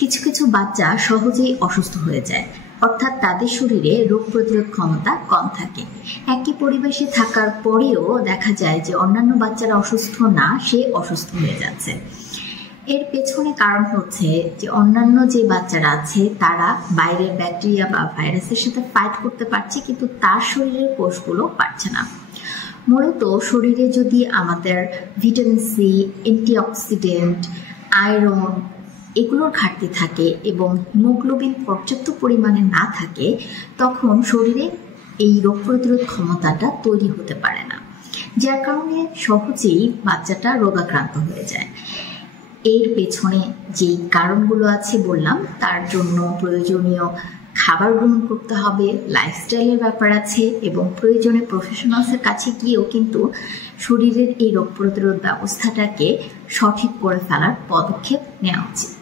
কিছু কিছু বাচ্চা সহজেই অসুস্থ হয়ে যায়, অর্থাৎ তাদের শরীরে রোগ প্রতিরোধ ক্ষমতা কম থাকে। একই পরিবেশে থাকার পরেও দেখা যায় যে অন্যান্য বাচ্চারা অসুস্থ না, সে অসুস্থ হয়ে যাচ্ছে। এর পেছনে কারণ হচ্ছে যে অন্যান্য যে বাচ্চারা আছে তারা বাইরের ব্যাকটেরিয়া বা ভাইরাসের সাথে ফাইট করতে পারছে, কিন্তু তার শরীরের কোষগুলো পারছে না। মূলত শরীরে যদি আমাদের ভিটামিন সি, অ্যান্টিঅক্সিডেন্ট, আয়রন এগুলোর ঘাটতি থাকে এবং হিমোগ্লোবিন পর্যাপ্ত পরিমাণে না থাকে, তখন শরীরে এই রোগ প্রতিরোধ ক্ষমতাটা তৈরি হতে পারে না, যার কারণে সহজেই বাচ্চাটা রোগাক্রান্ত হয়ে যায়। এর পেছনে যেই কারণগুলো আছে বললাম, তার জন্য প্রয়োজনীয় খাবার গ্রহণ করতে হবে, লাইফস্টাইলের ব্যাপার আছে এবং প্রয়োজনে প্রফেশনালসের কাছে গিয়েও কিন্তু শরীরের এই রোগ প্রতিরোধ ব্যবস্থাটাকে সঠিক করে ফেলার পদক্ষেপ নেওয়া উচিত।